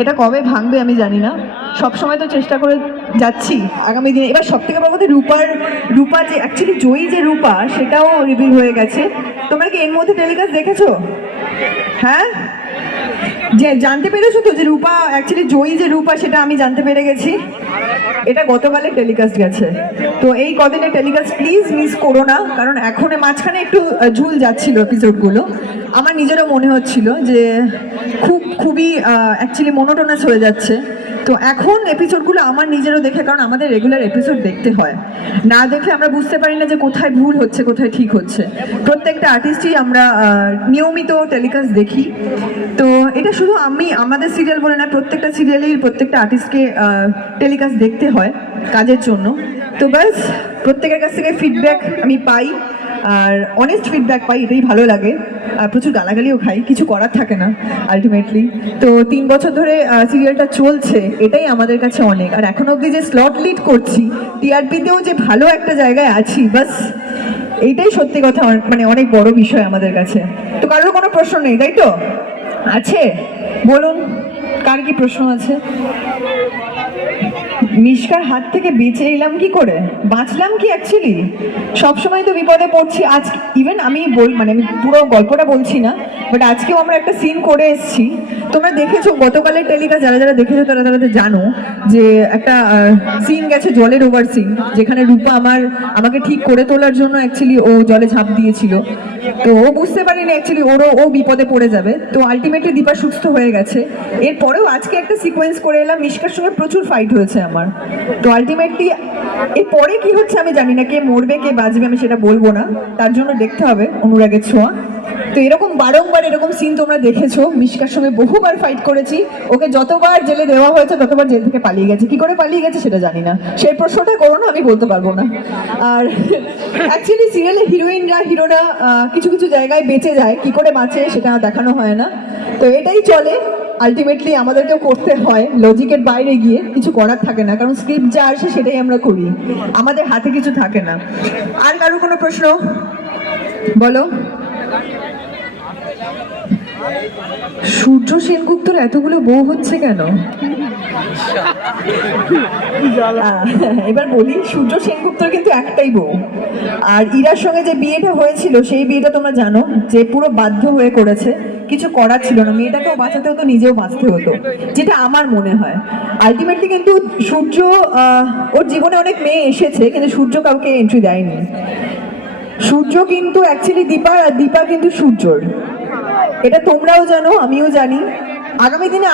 এটা কবে ভাঙবে আমি জানি না, সবসময় তো চেষ্টা করে যাচ্ছি আগামী দিনে। এবার সব থেকে বড় কথা, রূপা যে অ্যাকচুয়ালি জয়ী যে রূপা, সেটাও রিভিল হয়ে গেছে। তোমরা কি এর মধ্যে টেলিকাস্ট দেখেছো? হ্যাঁ, যে জানতে পেরেছো তো যে রূপা অ্যাকচুয়ালি জয়ী যে রূপা, সেটা আমি জানতে পেরে গেছি। এটা গতকালের টেলিকাস্ট গেছে। তো এই কদিনের টেলিকাস্ট প্লিজ মিস করো না, কারণ এখন মাঝখানে একটু ঝুল যাচ্ছিল এপিসোডগুলো। আমার নিজেরও মনে হচ্ছিল যে খুবই অ্যাকচুয়ালি মোনোটোনাস হয়ে যাচ্ছে। তো এখন এপিসোডগুলো আমার নিজেরও দেখে, কারণ আমাদের রেগুলার এপিসোড দেখতে হয়, না দেখে আমরা বুঝতে পারি না যে কোথায় ভুল হচ্ছে কোথায় ঠিক হচ্ছে। প্রত্যেকটা আর্টিস্টই আমরা নিয়মিত টেলিকাস্ট দেখি। তো এটা শুধু আমাদের সিরিয়াল বলে না, প্রত্যেকটা সিরিয়ালেই প্রত্যেকটা আর্টিস্টকে টেলিকাস্ট দেখতে হয় কাজের জন্য। তো ব্যাস, প্রত্যেকের কাছ থেকে ফিডব্যাক আমি পাই, আর অনেস্ট ফিডব্যাক পাই, এটাই ভালো লাগে। প্রচুর গালাগালিও খাই, কিছু করার থাকে না আলটিমেটলি। তো 3 বছর ধরে সিরিয়ালটা চলছে, এটাই আমাদের কাছে অনেক। আর এখনো অবধি যে স্লট লিড করছি, টিআরপিতেও যে ভালো একটা জায়গায় আছি, বাস এইটাই সত্যি কথা, মানে অনেক বড় বিষয় আমাদের কাছে। তো কারোর কোনো প্রশ্ন নেই, তাই তো? আছে? বলুন, কার কি প্রশ্ন আছে? মিশকার হাত থেকে বেঁচে এলাম কি করে, বাঁচলাম কি অ্যাকচুয়ালি? সবসময় তো বিপদে পড়ছি। আজ ইভেন আমি মানে আমি পুরো গল্পটা বলছি না, বাট আজকেও আমরা একটা সিন করে এসেছি। তোমরা দেখেছো গতকালের টেলিকাস্ট, যারা যারা দেখেছো তারা তারা তো জানো যে একটা সিন গেছে, জলের ওভার সিন, যেখানে রূপা আমাকে ঠিক করে তোলার জন্য অ্যাকচুয়ালি ও জলে ঝাঁপ দিয়েছিল। তো ও বুঝতে পারিনি অ্যাকচুয়ালি ও বিপদে পড়ে যাবে। তো আলটিমেটলি দীপা সুস্থ হয়ে গেছে। এরপরেও আজকে একটা সিকোয়েন্স করে এলাম, মিশকার সঙ্গে প্রচুর ফাইট হয়েছে আমার। তো আলটিমেটলি এরপরে কি হচ্ছে আমি জানি না, কে মরবে কে বাঁচবে আমি সেটা বলবো না, তার জন্য দেখতে হবে অনুরাগের ছোঁয়া। তো এরকম বারংবার এরকম সিন তোমরা দেখেছো, মিশকার সঙ্গে বহুবার ফাইট করেছি। ওকে যতবার জেলে দেওয়া হয়েছে ততবার জেল থেকে পালিয়ে গেছে। কি করে পালিয়ে গেছে সেটা জানি না, সেই প্রশ্নটা করো না, আমি বলতে পারবো না। আর অ্যাকচুয়ালি সিরিয়ালে হিরোরা কিছু কিছু জায়গায় বেঁচে যায়, কি করে বাঁচে সেটা দেখানো হয় না। তো এটাই চলে, আলটিমেটলি আমাদেরকেও করতে হয়, লজিকের বাইরে গিয়ে কিছু করার থাকে না, কারণ স্ক্রিপ্ট যা আসে সেটাই আমরা করি, আমাদের হাতে কিছু থাকে না। আর কারো কোনো প্রশ্ন বলো? সূর্য সেনগুপ্তর এতগুলো বউ হচ্ছে কেন? এবার বলি, সূর্য সেনগুপ্তর কিন্তু একটাই বউ। আর ইরার সঙ্গে যে বিয়েটা হয়েছিল, সেই বিয়েটা তোমরা জানো যে পুরো বাধ্য হয়ে করেছে, কিছু করার ছিল না। মেয়েটাকেও বাঁচাতে হতো, নিজেও বাঁচতে হতো, যেটা আমার মনে হয়। আলটিমেটলি কিন্তু সূর্য, ওর জীবনে অনেক মেয়ে এসেছে, কিন্তু সূর্য কাউকে এন্ট্রি দেয়নি। সূর্য কিন্তু অ্যাকচুয়ালি দীপা কিন্তু সূর্যর, এটা তোমরাও জানো, আমিও জানি। আগামী দিনে